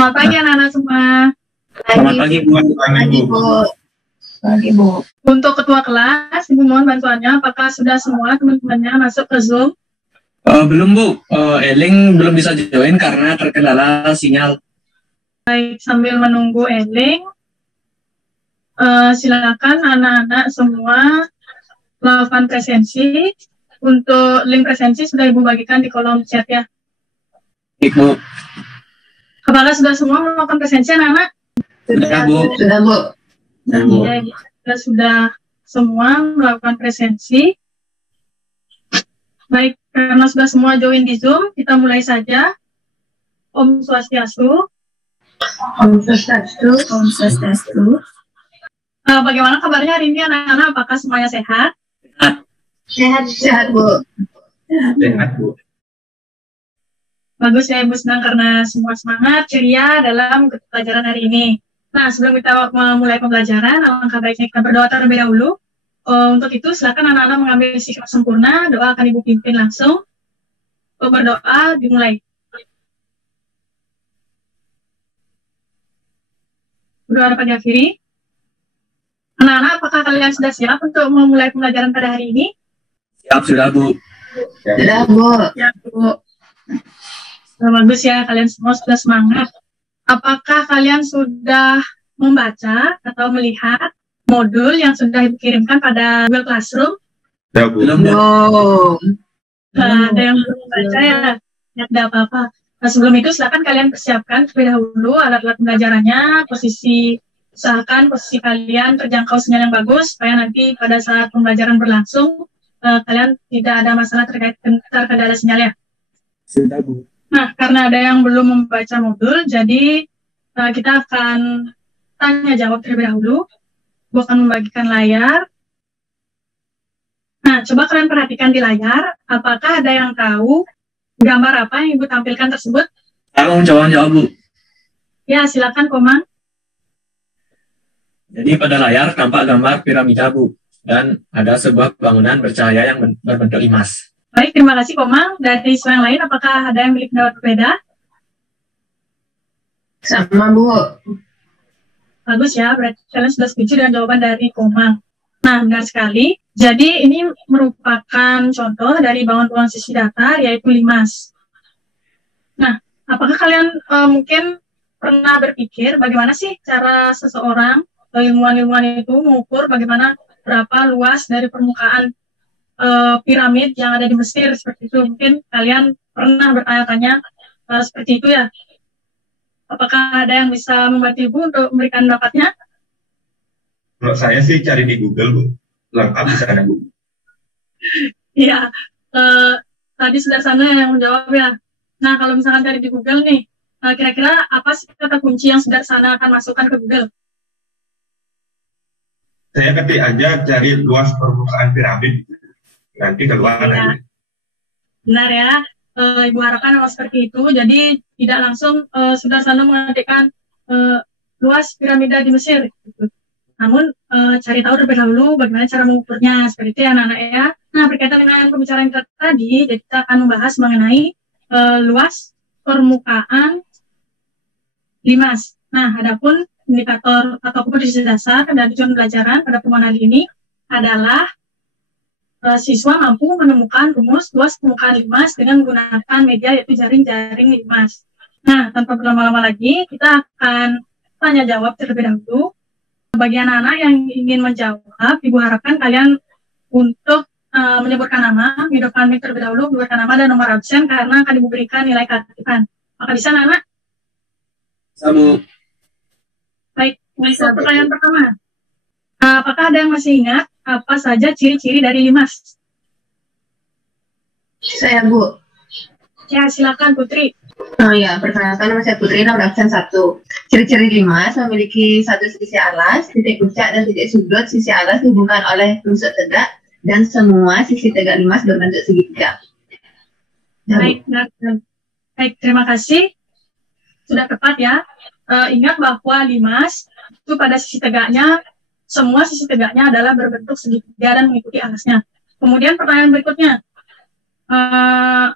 Selamat pagi anak-anak semua. Selamat pagi Bu. Pagi Bu. Untuk ketua kelas, Ibu mohon bantuannya. Apakah sudah semua teman-temannya masuk ke Zoom? Belum Bu, Eling belum bisa join karena terkendala sinyal. Baik, sambil menunggu Eling, silakan anak-anak semua melakukan presensi. Untuk link presensi sudah Ibu bagikan di kolom chat ya. Ibu. Apakah sudah semua melakukan presensi anak-anak? Sudah Bu. Sudah Bu. Ya, kita sudah semua melakukan presensi. Baik, karena sudah semua join di Zoom, kita mulai saja. Om Swastiastu. Om Swastiastu. Om Swastiastu. Bagaimana kabarnya hari ini anak-anak? Apakah semuanya sehat? Sehat Bu. Sehat Bu. Bagus ya Ibu, senang karena semua semangat, ceria dalam pelajaran hari ini. Nah, sebelum kita memulai pembelajaran, alangkah baiknya kita berdoa terlebih dahulu. Untuk itu, silakan anak-anak mengambil sikap sempurna, doa akan Ibu pimpin langsung. Berdoa dimulai. Berdoa dapat diakhiri. Anak-anak, apakah kalian sudah siap untuk memulai pembelajaran pada hari ini? Siap, sudah Bu. Sudah Bu. Ya, Bu. Bagus ya, kalian semua sudah semangat. Apakah kalian sudah membaca atau melihat modul yang sudah dikirimkan pada Google Classroom? Belum. Ada yang belum membaca ya? Ya, tidak apa-apa. Nah, sebelum itu silakan kalian persiapkan terlebih dahulu alat-alat pembelajarannya, usahakan posisi kalian terjangkau sinyal yang bagus, supaya nanti pada saat pembelajaran berlangsung, kalian tidak ada masalah terkait terkendala sinyalnya. Sudah Bu. Nah, karena ada yang belum membaca modul, jadi kita akan tanya jawab terlebih dahulu. Ibu akan membagikan layar. Nah, coba kalian perhatikan di layar, apakah ada yang tahu gambar apa yang Ibu tampilkan tersebut? Aku jawab Bu. Ya, silakan Komang. Jadi pada layar tampak gambar piramida Bu, dan ada sebuah bangunan bercahaya yang berbentuk limas. Baik, terima kasih Komang. Dari siswa yang lain, apakah ada yang memiliki pendapat berbeda? Sama Bu. Bagus ya, berarti kalian sudah setuju dengan jawaban dari Komang. Nah, benar sekali. Jadi ini merupakan contoh dari bangunan sisi datar, yaitu limas. Nah, apakah kalian mungkin pernah berpikir bagaimana sih cara seseorang, ilmuwan-ilmuwan itu mengukur bagaimana berapa luas dari permukaan piramid yang ada di Mesir, seperti itu? Mungkin kalian pernah bertanya-tanya seperti itu ya. Apakah ada yang bisa membantu Ibu untuk memberikan pendapatnya? Kalau saya sih cari di Google Bu, lengkap di sana Bu. Iya, tadi sudah sana yang menjawab ya. Nah, kalau misalkan cari di Google nih, kira-kira apa sih kata kunci yang sudah sana akan masukkan ke Google? Saya ketik aja cari luas permukaan piramid, nanti keluar. Ya. Benar ya, Ibu harapkan memang seperti itu. Jadi tidak langsung sudah sana mengetikkan luas piramida di Mesir. Gitu. Namun cari tahu terlebih dahulu bagaimana cara mengukurnya, seperti itu ya anak-anak ya. Nah, berkaitan dengan pembicaraan kita tadi, jadi kita akan membahas mengenai luas permukaan limas. Nah, adapun indikator atau komposisi dasar dan tujuan pelajaran pada pertemuan hari ini adalah siswa mampu menemukan rumus luas permukaan limas dengan menggunakan media yaitu jaring-jaring limas. Nah, tanpa berlama-lama lagi, kita akan tanya jawab terlebih dahulu. Bagi anak-anak yang ingin menjawab, Ibu harapkan kalian untuk menyebutkan nama, menghidupkan mic terlebih dahulu, menyebutkan nama dan nomor absen karena akan diberikan nilai keaktifan. Maka bisa anak-anak? Sabu. Baik, untuk pertanyaan pertama. Apakah ada yang masih ingat apa saja ciri-ciri dari limas? Saya Bu. Ya, silakan Putri. Oh ya, perkenalkan nama saya Putri, nomor absen 1. Ciri-ciri limas memiliki satu sisi alas, titik puncak dan titik sudut. Sisi alas dihubungkan oleh tusuk tegak dan semua sisi tegak limas berbentuk segitiga. Baik, baik, terima kasih. Sudah tepat ya. Ingat bahwa limas itu pada sisi tegaknya, semua sisi tegaknya adalah berbentuk segitiga dan mengikuti alasnya. Kemudian pertanyaan berikutnya,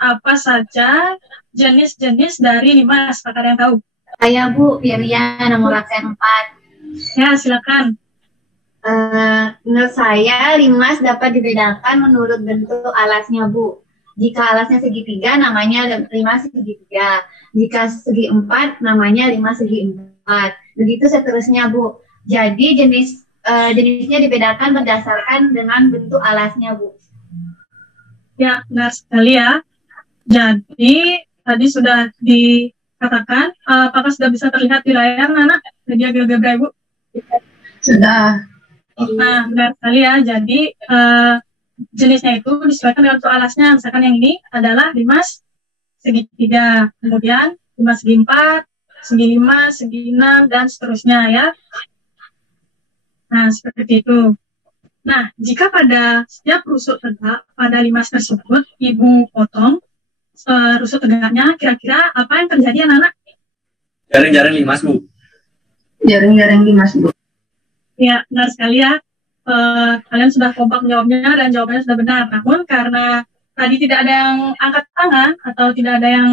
apa saja jenis-jenis dari limas? Apakah ada yang tahu? Saya Bu Firya, nomor absen 4. Ya, silakan. Menurut saya, limas dapat dibedakan menurut bentuk alasnya, Bu. Jika alasnya segitiga, namanya limas segitiga. Jika segi 4, namanya limas segi 4. Begitu seterusnya, Bu. Jadi jenisnya dibedakan berdasarkan dengan bentuk alasnya, Bu. Ya, benar sekali ya. Jadi, tadi sudah dikatakan, apakah sudah bisa terlihat di layar, Nana? Media GeoGebra, Ibu? Sudah. Nah, benar sekali ya. Jadi, jenisnya itu disesuaikan dengan bentuk alasnya. Misalkan yang ini adalah limas segitiga. Kemudian, limas segi 4, segi 5, segi 6, dan seterusnya ya. Nah, seperti itu. Nah, jika pada setiap rusuk tegak pada limas tersebut, Ibu potong rusuk tegaknya, kira-kira apa yang terjadi anak-anak? Jaring-jaring limas, Bu. Jaring-jaring limas, Bu. Ya, benar sekali ya. Kalian sudah kompak menjawabnya dan jawabannya sudah benar. Namun karena tadi tidak ada yang angkat tangan atau tidak ada yang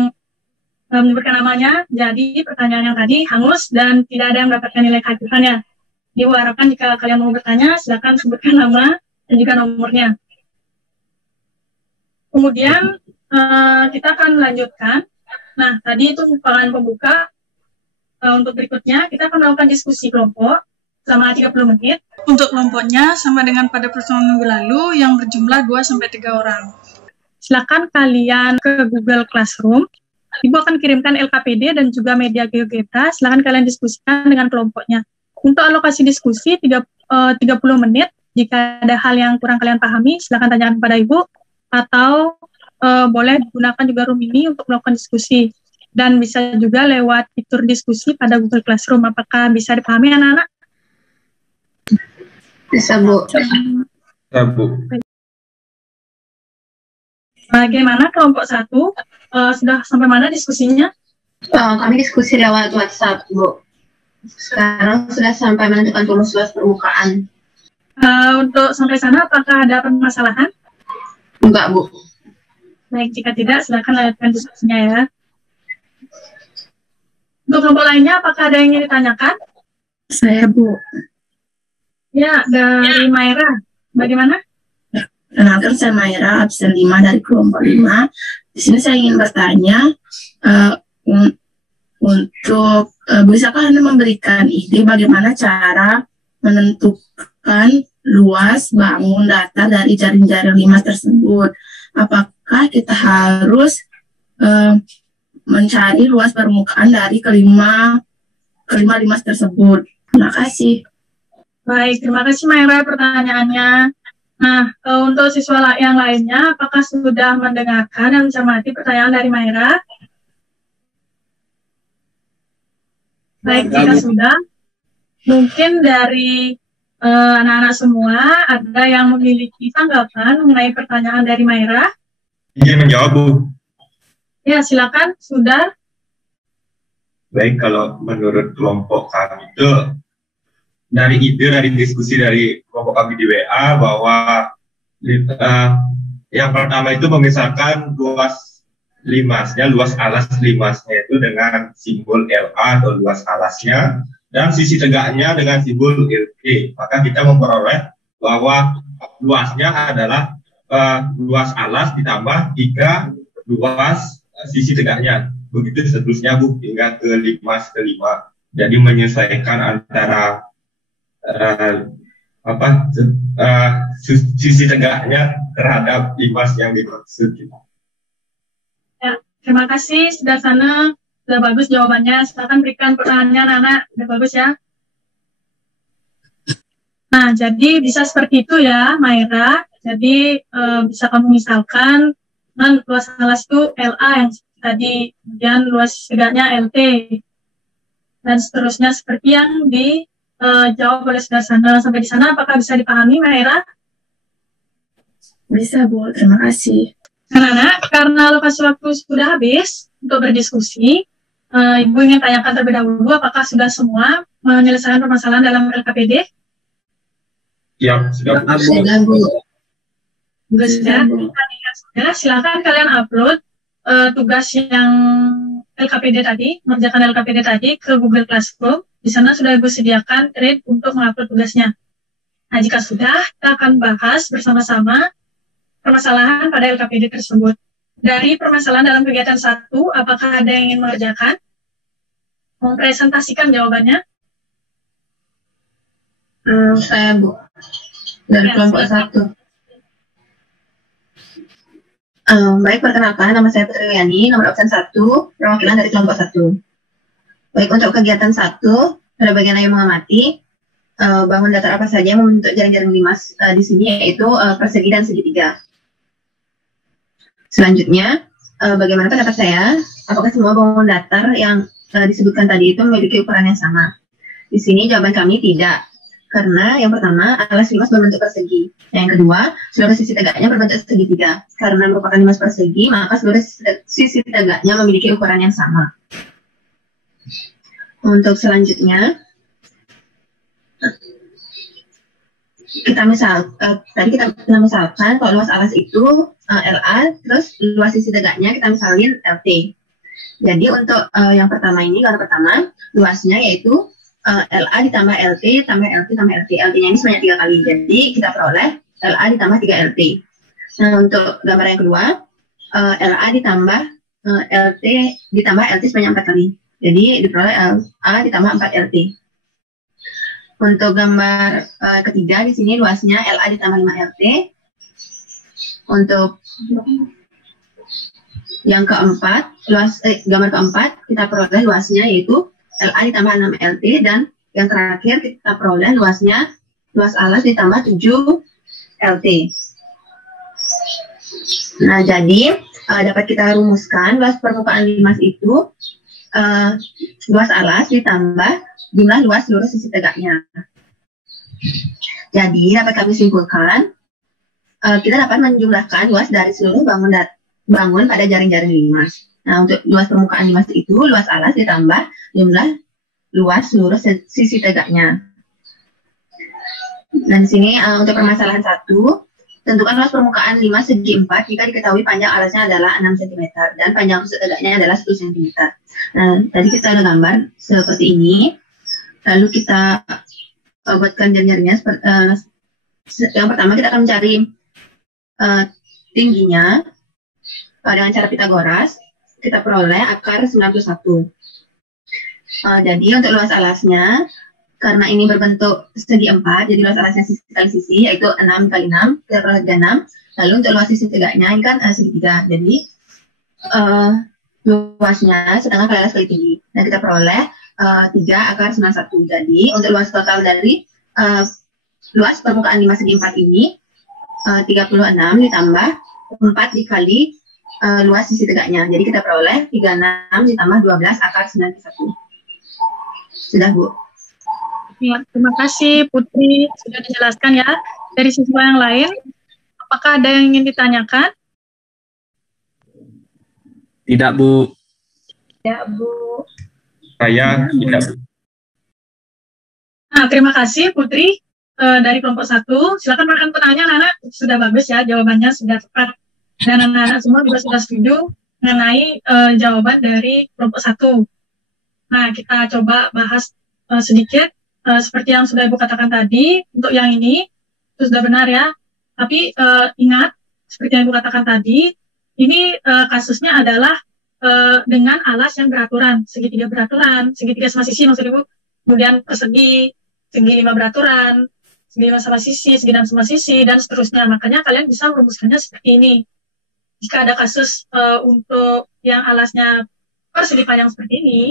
menyebutkan namanya, jadi pertanyaan yang tadi hangus dan tidak ada yang mendapatkan nilai kehakikannya. Diharapkan jika kalian mau bertanya, silakan sebutkan nama dan juga nomornya. Kemudian kita akan melanjutkan. Nah, tadi itu merupakan pembuka. Untuk berikutnya, kita akan melakukan diskusi kelompok selama 30 menit. Untuk kelompoknya, sama dengan pada pertemuan minggu lalu, yang berjumlah 2-3 orang. Silakan kalian ke Google Classroom. Ibu akan kirimkan LKPD dan juga media GeoGebra. Silakan kalian diskusikan dengan kelompoknya. Untuk alokasi diskusi 30 menit. Jika ada hal yang kurang kalian pahami, silakan tanyakan kepada Ibu. Atau boleh digunakan juga room ini untuk melakukan diskusi. Dan bisa juga lewat fitur diskusi pada Google Classroom. Apakah bisa dipahami anak-anak? Bisa, Bu. Bisa, Bu. Bagaimana kelompok 1? Sudah sampai mana diskusinya? Kami diskusi lewat WhatsApp, Bu. Sekarang sudah sampai menentukan rumus luas permukaan. Untuk sampai sana, apakah ada permasalahan? Enggak, Bu. Baik, jika tidak, silakan lanjutkan diskusinya ya. Untuk kelompok lainnya, apakah ada yang ingin ditanyakan? Saya, Bu. Ya, dari Maira. Bagaimana? Perkenalkan, saya Maira, absen 5 dari kelompok 5. Di sini saya ingin bertanya, untuk bisakah Anda memberikan ide bagaimana cara menentukan luas bangun datar dari jaring-jaring limas tersebut? Apakah kita harus mencari luas permukaan dari kelima limas tersebut? Terima kasih. Baik, terima kasih Maira pertanyaannya. Nah, untuk siswa yang lainnya, apakah sudah mendengarkan dan mencermati pertanyaan dari Maira? Baik, jika sudah, mungkin dari anak-anak semua, ada yang memiliki tanggapan mengenai pertanyaan dari Maira? Ingin menjawab, Bu. Ya, silakan, sudah. Baik, kalau menurut kelompok kami itu, dari diskusi dari kelompok kami di WA, bahwa yang pertama itu memisahkan luas limasnya, luas alas limasnya itu dengan simbol LA atau luas alasnya, dan sisi tegaknya dengan simbol LG. Maka kita memperoleh bahwa luasnya adalah luas alas ditambah 3 luas sisi tegaknya. Begitu seterusnya, Bu, hingga ke limas kelima. Jadi menyesuaikan antara sisi tegaknya terhadap limas yang dimaksud. Ya, terima kasih, sudah sana, sudah bagus jawabannya. Silakan berikan pertanyaan anak, sudah bagus ya. Nah, jadi bisa seperti itu ya, Maira. Jadi bisa kamu misalkan, luas alas itu LA yang tadi, kemudian luas tegaknya LT, dan seterusnya seperti yang dijawab oleh sana. Sampai di sana, apakah bisa dipahami, Maira? Bisa, Bu. Terima kasih. Anak-anak, karena alokasi waktu sudah habis untuk berdiskusi, Ibu ingin tanyakan terlebih dahulu, apakah sudah semua menyelesaikan permasalahan dalam LKPD? Ya, sudah, Bu. Sudah, silakan kalian upload tugas yang LKPD tadi, mengerjakan LKPD tadi ke Google Classroom. Di sana sudah Ibu sediakan thread untuk mengupload tugasnya. Nah, jika sudah, kita akan bahas bersama-sama permasalahan pada LKPD tersebut. Dari permasalahan dalam kegiatan 1, apakah ada yang ingin mengerjakan? Mempresentasikan jawabannya? Saya, Bu. Dari kelompok 1. Baik, perkenalkan, nama saya Putri Liani, nomor absen 1, perwakilan dari kelompok 1. Baik, untuk kegiatan 1, pada bagian ayo mengamati, bangun datar apa saja yang membentuk jaring-jaring limas di sini, yaitu persegi dan segitiga. Selanjutnya, bagaimana pendapat saya, apakah semua bangunan datar yang disebutkan tadi itu memiliki ukuran yang sama? Di sini jawaban kami tidak. Karena yang pertama, alas limas berbentuk persegi. Yang kedua, seluruh sisi tegaknya berbentuk segitiga. Karena merupakan limas persegi, maka seluruh sisi tegaknya memiliki ukuran yang sama. Untuk selanjutnya, tadi kita misalkan kalau luas alas itu LA, terus luas sisi tegaknya kita misalin LT. Jadi untuk yang pertama ini, kalau pertama, luasnya yaitu LA ditambah LT tambah LT tambah LT. LT-nya ini sebanyak 3 kali. Jadi kita peroleh LA ditambah 3 LT. Nah, untuk gambar yang kedua, LA ditambah LT ditambah LT sebanyak 4 kali. Jadi diperoleh LA ditambah 4 LT. Untuk gambar ketiga di sini luasnya LA ditambah 5 LT. Untuk yang keempat, gambar keempat kita peroleh luasnya yaitu LA ditambah 6 LT, dan yang terakhir kita peroleh luas alas ditambah 7 LT. Nah, jadi dapat kita rumuskan luas permukaan limas itu luas alas ditambah jumlah luas seluruh sisi tegaknya. Jadi dapat kami simpulkan kita dapat menjumlahkan luas dari seluruh bangun pada jaring-jaring limas. Nah, untuk luas permukaan limas itu luas alas ditambah jumlah luas seluruh sisi tegaknya. Dan di sini untuk permasalahan 1, tentukan luas permukaan limas segi 4 jika diketahui panjang alasnya adalah 6 cm dan panjang pusat tegaknya adalah 1 cm. Nah, tadi kita ada gambar seperti ini. Lalu kita buatkan jaring-jaringnya. Yang pertama kita akan mencari tingginya dengan cara Pitagoras. Kita peroleh akar 91. Jadi untuk luas alasnya, karena ini berbentuk segi 4, jadi luas alasnya sisi kali sisi, yaitu 6 kali 6, kita peroleh 36. Lalu untuk luas sisi tegaknya, ini kan segitiga. Jadi luasnya setengah kali alas kali tinggi. Nah, kita peroleh 3 akar 91. Jadi untuk luas total dari luas permukaan limas segi 4 ini, 36 ditambah 4 dikali luas sisi tegaknya. Jadi kita peroleh 36 ditambah 12 akar 91. Sudah, Bu. Ya, terima kasih Putri sudah dijelaskan ya. Dari siswa yang lain, apakah ada yang ingin ditanyakan? Tidak, Bu. Ya, Bu. Saya tidak. Nah, terima kasih Putri dari kelompok 1. Silakan rekan penanya, anak sudah bagus ya, jawabannya sudah tepat. Dan anak-anak semua juga sudah setuju mengenai jawaban dari kelompok 1. Nah, kita coba bahas sedikit seperti yang sudah Ibu katakan tadi. Untuk yang ini itu sudah benar ya. Tapi ingat seperti yang Ibu katakan tadi, ini kasusnya adalah dengan alas yang beraturan, segitiga beraturan, segitiga sama sisi maksud Ibu, kemudian persegi, segi 5 beraturan, segi 5 sama sisi, segi 6 sama sisi, dan seterusnya. Makanya kalian bisa merumuskannya seperti ini. Jika ada kasus untuk yang alasnya persegi panjang seperti ini,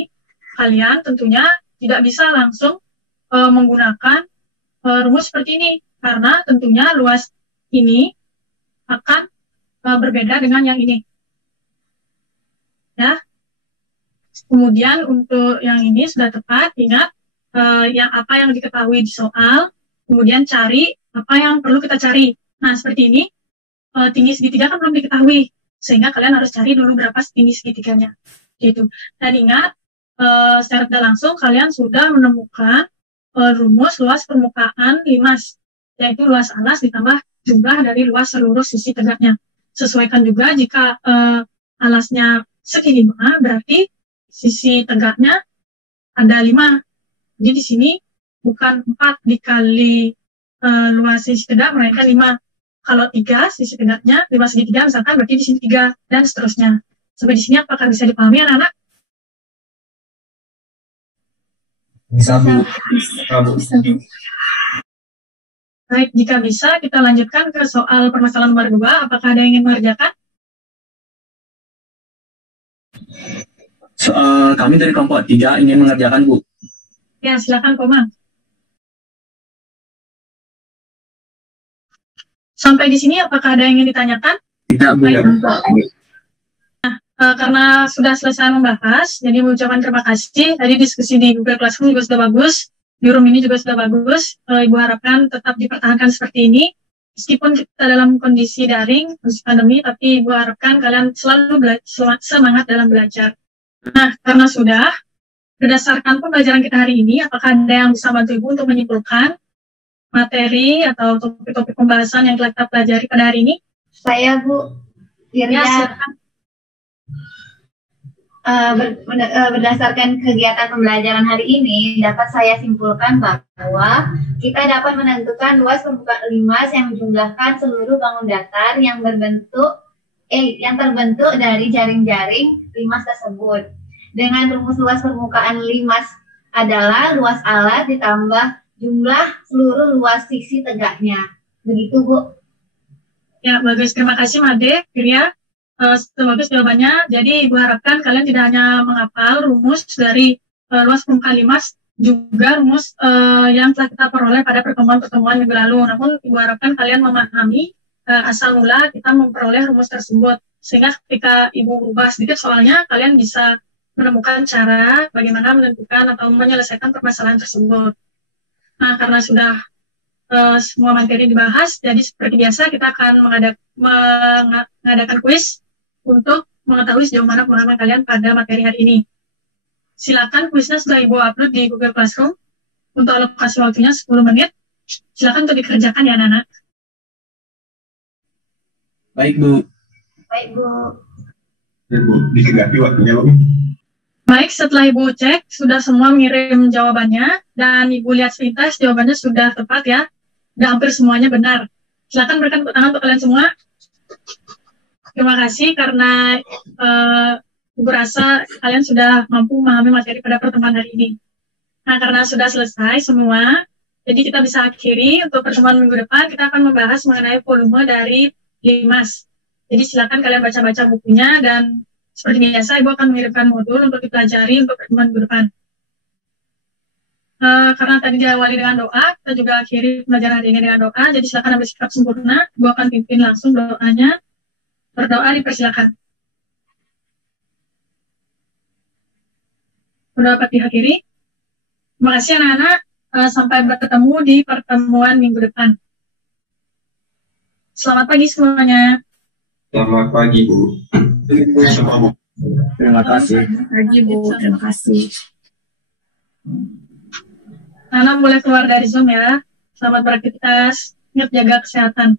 kalian tentunya tidak bisa langsung menggunakan rumus seperti ini, karena tentunya luas ini akan berbeda dengan yang ini. Ya. Kemudian untuk yang ini sudah tepat, ingat apa yang diketahui di soal, kemudian cari apa yang perlu kita cari. Nah, seperti ini, tinggi segitiga kan belum diketahui, sehingga kalian harus cari dulu berapa tinggi segitiganya. Gitu. Dan ingat, secara tidak langsung kalian sudah menemukan rumus luas permukaan limas, yaitu luas alas ditambah jumlah dari luas seluruh sisi tegaknya. Sesuaikan juga jika alasnya segi 5, berarti sisi tegaknya ada 5. Jadi di sini bukan 4 dikali luas sisi tegak, melainkan 5. Kalau 3 sisi tegaknya 5 segitiga misalkan, berarti di sini 3 dan seterusnya. Sampai di sini apakah bisa dipahami anak-anak? Bisa, Bu. Bisa, Bu. Baik, jika bisa kita lanjutkan ke soal permasalahan nomor 2. Apakah ada yang ingin mengerjakan? Kami dari kelompok 3 ingin mengerjakan, Bu. Ya, silakan Komang. Sampai di sini apakah ada yang ingin ditanyakan? Tidak, Bu. Karena sudah selesai membahas, jadi mengucapkan terima kasih. Tadi diskusi di Google Classroom juga sudah bagus, di room ini juga sudah bagus. Ibu harapkan tetap dipertahankan seperti ini. Meskipun kita dalam kondisi daring, kondisi pandemi, tapi Ibu harapkan kalian selalu semangat dalam belajar. Nah, karena sudah, berdasarkan pembelajaran kita hari ini, apakah ada yang bisa bantu Ibu untuk menyimpulkan materi atau topik-topik pembahasan yang telah kita pelajari pada hari ini? Saya, Bu. Ya, silakan. Berdasarkan kegiatan pembelajaran hari ini, dapat saya simpulkan bahwa kita dapat menentukan luas permukaan limas yang menjumlahkan seluruh bangun datar yang terbentuk dari jaring-jaring limas tersebut. Dengan rumus luas permukaan limas adalah luas alat ditambah jumlah seluruh luas sisi tegaknya. Begitu, Bu. Ya, bagus. Terima kasih, Made, Firya. Bagus jawabannya. Jadi Ibu harapkan kalian tidak hanya menghafal rumus dari luas permukaan limas, juga rumus yang telah kita peroleh pada pertemuan-pertemuan minggu lalu. Namun Ibu harapkan kalian memahami asal mula kita memperoleh rumus tersebut. Sehingga ketika Ibu ubah sedikit soalnya, kalian bisa menemukan cara bagaimana menentukan atau menyelesaikan permasalahan tersebut. Nah, karena sudah semua materi dibahas, jadi seperti biasa kita akan mengadakan kuis untuk mengetahui sejauh mana pemahaman kalian pada materi hari ini. Silakan kuisnya sudah Ibu upload di Google Classroom. Untuk alokasi waktunya 10 menit. Silakan untuk dikerjakan ya, anak-anak. Baik, Bu. Baik, Bu. Ibu, disingkati waktunya, Bu. Baik, setelah Ibu cek, sudah semua mengirim jawabannya, dan Ibu lihat sepintas, jawabannya sudah tepat ya. Sudah hampir semuanya benar. Silakan berikan tepuk tangan untuk kalian semua. Terima kasih karena Ibu rasa kalian sudah mampu memahami materi pada pertemuan hari ini. Nah, karena sudah selesai semua, jadi kita bisa akhiri untuk pertemuan minggu depan, kita akan membahas mengenai volume dari limas. Jadi silakan kalian baca-baca bukunya, dan seperti biasa Ibu akan mengirimkan modul untuk dipelajari untuk pertemuan minggu depan. Karena tadi diawali dengan doa, kita juga akhiri pembelajaran hari ini dengan doa, jadi silakan ambil sikap sempurna. Ibu akan pimpin langsung doanya. Berdoa dipersilakan. Berdoa diakhiri. Terima kasih anak-anak. Sampai bertemu di pertemuan minggu depan. Selamat pagi semuanya. Selamat pagi, Bu. Terima kasih. Selamat pagi, Bu. Terima kasih. Anak boleh keluar dari Zoom ya. Selamat beraktivitas. Ingat jaga kesehatan.